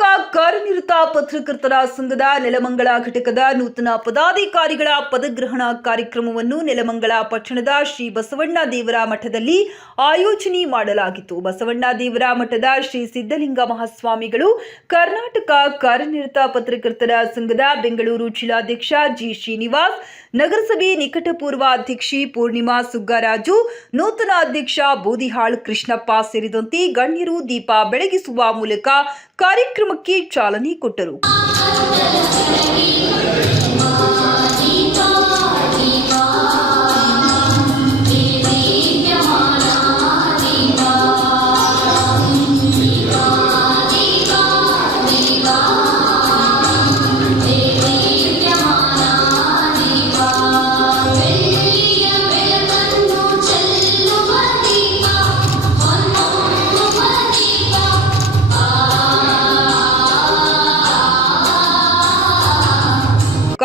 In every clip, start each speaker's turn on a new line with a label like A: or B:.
A: ಕರ್ನಾಟಕ ಕಾರ್ಯನಿರತ ಪತ್ರಕರ್ತರ ಸಂಘದ ನೆಲಮಂಗಲ ಘಟಕದ ನೂತನ ಪದಾಧಿಕಾರಿಗಳ ಪದಗ್ರಹಣ ಕಾರ್ಯಕ್ರಮವನ್ನು ನೆಲಮಂಗಲ ಪಟ್ಟಣದ ಶ್ರೀ ಬಸವಣ್ಣ ದೇವರ ಮಠದಲ್ಲಿ ಆಯೋಜನೆ ಮಾಡಲಾಗಿತ್ತು. ಬಸವಣ್ಣ ದೇವರ ಮಠದ ಶ್ರೀ ಸಿದ್ದಲಿಂಗ ಮಹಾಸ್ವಾಮಿಗಳು, ಕರ್ನಾಟಕ ಕಾರ್ಯನಿರತ ಪತ್ರಕರ್ತರ ಸಂಘದ ಬೆಂಗಳೂರು ಜಿಲ್ಲಾಧ್ಯಕ್ಷ ಜಿ ಶ್ರೀನಿವಾಸ್, ನಗರಸಭೆ ನಿಕಟಪೂರ್ವ ಅಧ್ಯಕ್ಷಿ ಪೂರ್ಣಿಮಾ ಸುಗ್ಗರಾಜು, ನೂತನ ಅಧ್ಯಕ್ಷ ಬೋದಿಹಾಳ್ ಕೃಷ್ಣಪ್ಪ ಸೇರಿದಂತೆ ಗಣ್ಯರು ದೀಪ ಬೆಳಗಿಸುವ ಮೂಲಕ ಕಾರ್ಯಕ್ರಮಕ್ಕೆ ಚಾಲನೆ ಕೊಟ್ಟರು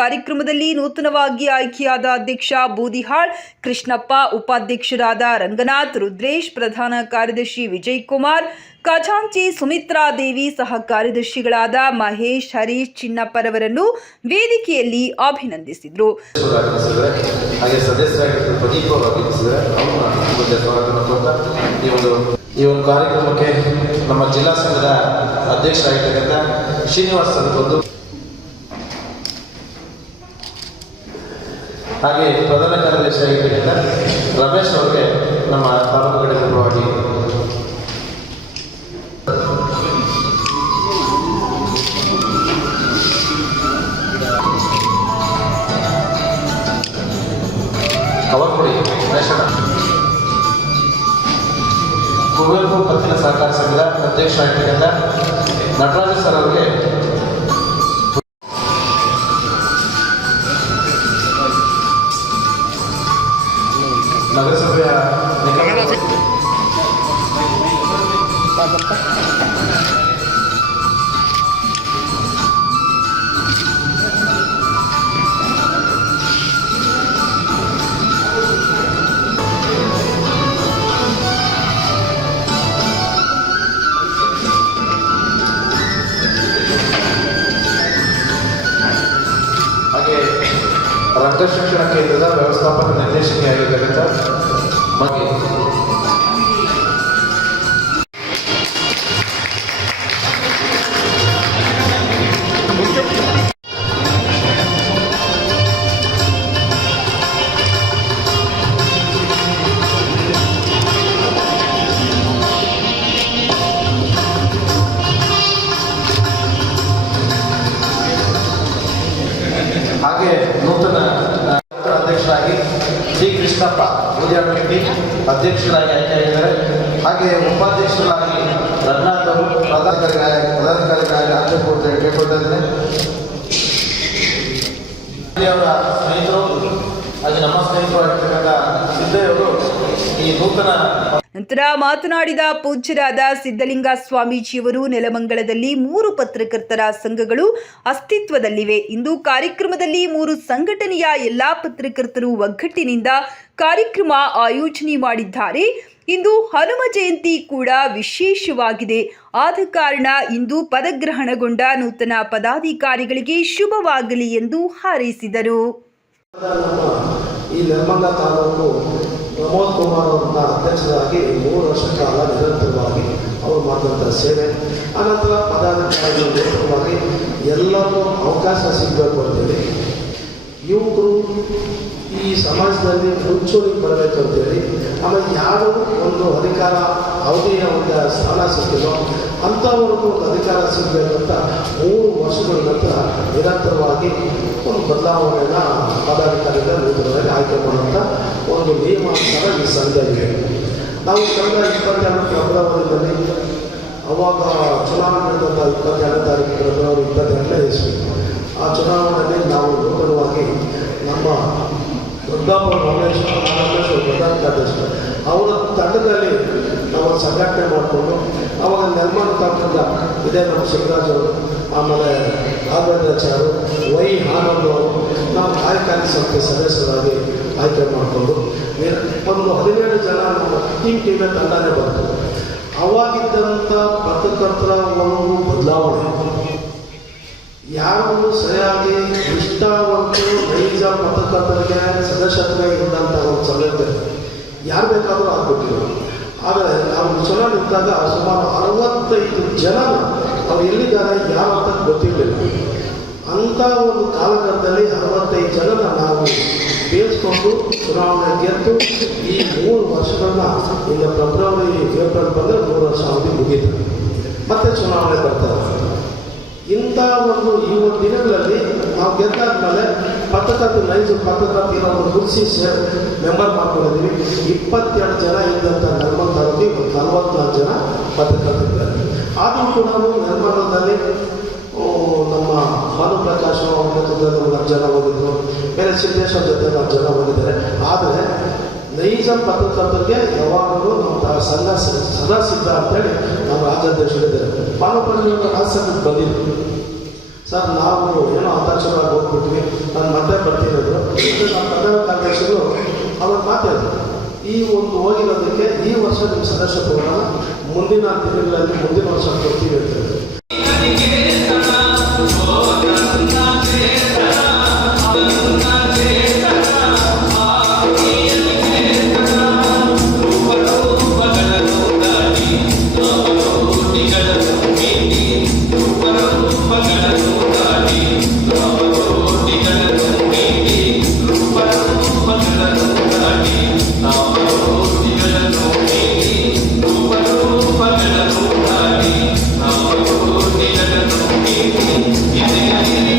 A: ಕಾರ್ಯಕ್ರಮದಲ್ಲಿ ನೂತನವಾಗಿ ಆಯ್ಕೆಯಾದ ಅಧ್ಯಕ್ಷ ಬೂದಿಹಾಳ್, ಕೃಷ್ಣಪ್ಪ, ಉಪಾಧ್ಯಕ್ಷರಾದ ರಂಗನಾಥ್, ರುದ್ರೇಶ್, ಪ್ರಧಾನ ಕಾರ್ಯದರ್ಶಿ ವಿಜಯ್ ಕುಮಾರ್ ಖಜಾಂಚಿ ಸುಮಿತ್ರಾ ದೇವಿ ಸಹ ಕಾರ್ಯದರ್ಶಿಗಳಾದ ಮಹೇಶ್, ಹರೀಶ್ ಚಿನ್ನಪ್ಪರವರನ್ನು ವೇದಿಕೆಯಲ್ಲಿ ಅಭಿನಂದಿಸಿದರು.
B: ಈ ಒಂದು ಕಾರ್ಯಕ್ರಮಕ್ಕೆ ನಮ್ಮ ಜಿಲ್ಲಾ ಸಂಘದ ಅಧ್ಯಕ್ಷರಾಗಿರ್ತಕ್ಕಂಥ ಶ್ರೀನಿವಾಸ್ ಬಂದು ಹಾಗೆ ಪ್ರಧಾನ ಕಾರ್ಯದರ್ಶಿ ಆಗಿರ್ತಕ್ಕಂಥ ರಮೇಶ್ ಅವರಿಗೆ ನಮ್ಮ ತಾಲೂಕು ಘಟಕದ ಪರವಾಗಿ ಕವರ್ ಕೊಡಿ ರೇಷನ್ ಕುವೆಂಪು ಪತ್ತಿನ ಸಹಕಾರ ಸಂಘದ ಅಧ್ಯಕ್ಷರಾಗಿರ್ತಕ್ಕಂಥ ನಟರಾಜ ಸರ್ ಅವರಿಗೆ La vez se fue a... ರಂಗ ಶಿಕ್ಷಣ ಕೇಂದ್ರದ ವ್ಯವಸ್ಥಾಪಕ ನಿರ್ದೇಶಕಿಯಾಗಿರ್ತಕ್ಕಂಥ ಮಗೆ ಉದ್ಯಾನಗಡ್ಡಿ ಅಧ್ಯಕ್ಷರಾಗಿ ಆಯ್ಕೆಯಾಗಿದ್ದಾರೆ. ಹಾಗೆ ಉಪಾಧ್ಯಕ್ಷರಾಗಿ ರಂಗನಾಥ್ ಅವರು ಪದಾಧಿಕಾರಿಗಳಾಗಿ ಪದಾಧಿಕಾರಿಗಳಾಗಿ ಹೇಳಿ ಕೇಳ್ಕೊಳ್ತಾ ಇದ್ದೇನೆ. ಅವರ ಸ್ನೇಹಿತರು ಹಾಗೆ ನಮ್ಮ ಸ್ನೇಹಿತರು ಆಗಿರ್ತಕ್ಕಂಥ ಈ ನೂತನ
A: ನಂತರ ಮಾತನಾಡಿದ ಪೂಜ್ಯರಾದ ಸಿದ್ದಲಿಂಗ ಸ್ವಾಮೀಜಿಯವರು ನೆಲಮಂಗಲದಲ್ಲಿ ಮೂರು ಪತ್ರಕರ್ತರ ಸಂಘಗಳು ಅಸ್ತಿತ್ವದಲ್ಲಿವೆ. ಇಂದು ಕಾರ್ಯಕ್ರಮದಲ್ಲಿ ಮೂರು ಸಂಘಟನೆಯ ಎಲ್ಲಾ ಪತ್ರಕರ್ತರು ಒಗ್ಗಟ್ಟಿನಿಂದ ಕಾರ್ಯಕ್ರಮ ಆಯೋಜನೆ ಮಾಡಿದ್ದಾರೆ. ಇಂದು ಹನುಮ ಜಯಂತಿ ಕೂಡ ವಿಶೇಷವಾಗಿದೆ. ಆದ ಕಾರಣ ಇಂದು ಪದಗ್ರಹಣಗೊಂಡ ನೂತನ ಪದಾಧಿಕಾರಿಗಳಿಗೆ ಶುಭವಾಗಲಿ ಎಂದು ಹಾರೈಸಿದರು.
C: ನಮ್ಮ ಈ ನಿರ್ಮಲ ತಾಲೂಕು ಪ್ರಮೋದ್ ಕುಮಾರ್ ಅವರನ್ನ ಅಧ್ಯಕ್ಷರಾಗಿ ಮೂರು ವರ್ಷ ಕಾಲ ನಿರಂತರವಾಗಿ ಅವರು ಮಾಡಿದಂಥ ಸೇವೆ. ಅನಂತರ ಪದಾಧಿಕಾರಿಗಳು ಎಲ್ಲರೂ ಅವಕಾಶ ಸಿಗಬೇಕು ಅಂತೇಳಿ ಯುವಕರು ಈ ಸಮಾಜದಲ್ಲಿ ಮುಂಚೂಣಿಗೆ ಬರಬೇಕು ಅಂತೇಳಿ. ಆಮೇಲೆ ಯಾರು ಒಂದು ಅಧಿಕಾರ, ಅವಧಿಯ ಒಂದು ಸ್ಥಾನ ಸಿಕ್ಕಿದೋ ಅಂಥವ್ರಿಗೂ ಒಂದು ಅಧಿಕಾರ ಸಿಗಬೇಕಂತ ಮೂರು ವರ್ಷಗಳ ನಂತರ ನಿರಂತರವಾಗಿ ಒಂದು ಬದಲಾವಣೆಯನ್ನು ಪದಾಧಿಕಾರಿಗಳ ನೂತನವಾಗಿ ಆಯ್ಕೆ ಮಾಡುವಂಥ ಒಂದು ನಿಯಮಾನುಸಾರ ಈ ಸಂಘ ನಾವು ಕಳೆದ ಇಪ್ಪತ್ತೆರಡು ಫೆಬ್ರವರಿಯಲ್ಲಿ ಅವಾಗ ಚುನಾವಣೆ ನಡೆದಂಥ ಇಪ್ಪತ್ತೆರಡು ತಾರೀಕು ಫೆಬ್ರವರಿ ಇಪ್ಪತ್ತೆರಡನೇ ಇಸ್ವಿ. ಆ ಚುನಾವಣೆಯಲ್ಲಿ ನಾವು ನೂತನವಾಗಿ ನಮ್ಮ ದೊಡ್ಡಪ್ಪ ರಮೇಶ್ ರಮೇಶ್ ಅವರು ಪ್ರಧಾನ ಕಾರ್ಯದರ್ಶಿ ಅವರ ತಂಡದಲ್ಲಿ ನಾವು ಸಂಘಟನೆ ಮಾಡಿಕೊಂಡು ಅವಾಗ ನೆಲ್ಮಾನ್ ತಾಲೂಕಿಂದ ಇದೇ ನಮ್ಮ ಶಿವರಾಜ್ ಅವರು ಆಮೇಲೆ ರಾಘವೇಂದ್ರಾಚಾರ್ಯರು ವೈ ಆನಂದ್ ಅವರು, ನಾವು ಕಾರ್ಯಕಾರಿ ಸಮಿತಿ ಸದಸ್ಯರಾಗಿ ಆಯ್ಕೆ ಮಾಡಿಕೊಂಡು ಒಂದು ಹದಿನೇಳು ಜನ ನಮ್ಮ ಟೀಮ್ ಟೀಮೇ ತಂಡನೇ ಬಂತು. ಅವಾಗಿದ್ದಂಥ ಪತ್ರಕರ್ತರ ಒಂದು ಬದಲಾವಣೆ. ಯಾರೊಂದು ಸರಿಯಾಗಿ ನಿಷ್ಠಾವಂತು ನೈಜ ಪತ್ರಕರ್ತರಿಗೆ ಸದಸ್ಯತ್ವ ಇದ್ದಂಥ ಒಂದು ಸಂಘಟನೆ ಯಾರು ಬೇಕಾದರೂ ಆಗ್ಬಿಟ್ಟಿದ್ರು ಆದರೆ ಅವರು ಚುನಾವಣೆ ಇದ್ದಾಗ ಸುಮಾರು ಅರವತ್ತೈದು ಜನ ಅವ್ರು ಎಲ್ಲಿದ್ದಾರೆ ಯಾವ ಅಂತ ಗೊತ್ತಿರಲಿಲ್ಲ. ಅಂಥ ಒಂದು ಕಾಲಘಟ್ಟದಲ್ಲಿ ಅರವತ್ತೈದು ಜನನ ನಾವು ಬೇಯಿಸ್ಕೊಂಡು ಚುನಾವಣೆ ಗೆದ್ದು ಈ ಮೂರು ವರ್ಷಗಳನ್ನ ಈಗ ಫೆಬ್ರವರಿ, ಏಪ್ರಿಲ್ ಬಂದರೆ ಮೂರು ವರ್ಷ ಅವಧಿ ಮುಗೀತು. ಮತ್ತೆ ಚುನಾವಣೆ ಬರ್ತಾರೆ ಇಂಥ ಒಂದು ಈ ಒಂದು ದಿನಗಳಲ್ಲಿ ನಾವು ಗೆದ್ದಾದ್ಮೇಲೆ ಪತ್ರಕರ್ತ ನೈಜ ಪತ್ರಕರ್ತ ಒಂದು ಸೇರ್ ಮೆಂಬರ್ ಮಾಡ್ಕೊಂಡಿದ್ದೀವಿ. ಇಪ್ಪತ್ತೆರಡು ಜನ ಇದ್ದಂಥ ನರ್ಮಲ್ ತಾಲೂಕಿಗೆ ಒಂದು ನಲವತ್ನಾಲ್ಕು ಜನ ಪತ್ರಕರ್ತರಿದ್ದಾರೆ. ಆದರೂ ಕೂಡ ನಾವು ಆ, ನಮ್ಮ ಭಾನು ಪ್ರಕಾಶ್ ಅವ್ರ ಜನ ಓದಿದ್ರು ಬೇರೆ ಸಿದ್ದೇಶ್ವರ ಜೊತೆ ಹತ್ತು ಜನ ಹೋಗಿದ್ದಾರೆ. ಆದರೆ ನೈಜ ಪತ್ರಕರ್ತರಿಗೆ ಯಾವಾಗಲೂ ನಮ್ಮ ಸಂಘ ಸದಾ ಸಿದ್ಧ ಅಂತೇಳಿ ನಮ್ಮ ರಾಜ್ಯಾಧ್ಯಕ್ಷರಿದ್ದಾರೆ ಭಾನು ಪ್ರಕಾಶ್ ರಾಜ್ಯಸಭೆಗೆ ಬಂದಿದ್ರು. ಸರ್, ನಾವು ಏನೋ ಹತಾಶವಾಗಿ ಹೋಗ್ಬಿಟ್ವಿ ನಾನು ಮತ್ತೆ ಬರ್ತಿರೋದು. ನಮ್ಮ ಪ್ರಧಾನ ಕಾರ್ಯದರ್ಶಿಗಳು ಅವ್ರು ಮಾತಾಡಿದ್ರು ಈ ಒಂದು ಹೋಗಿರೋದಕ್ಕೆ ಈ ವರ್ಷ ನಿಮ್ಮ ಸದಸ್ಯತ್ವವನ್ನು ಮುಂದಿನ ದಿನಗಳಲ್ಲಿ ಮುಂದಿನ ವರ್ಷ ಕೊಡ್ತೀವಿ ഇതിനെ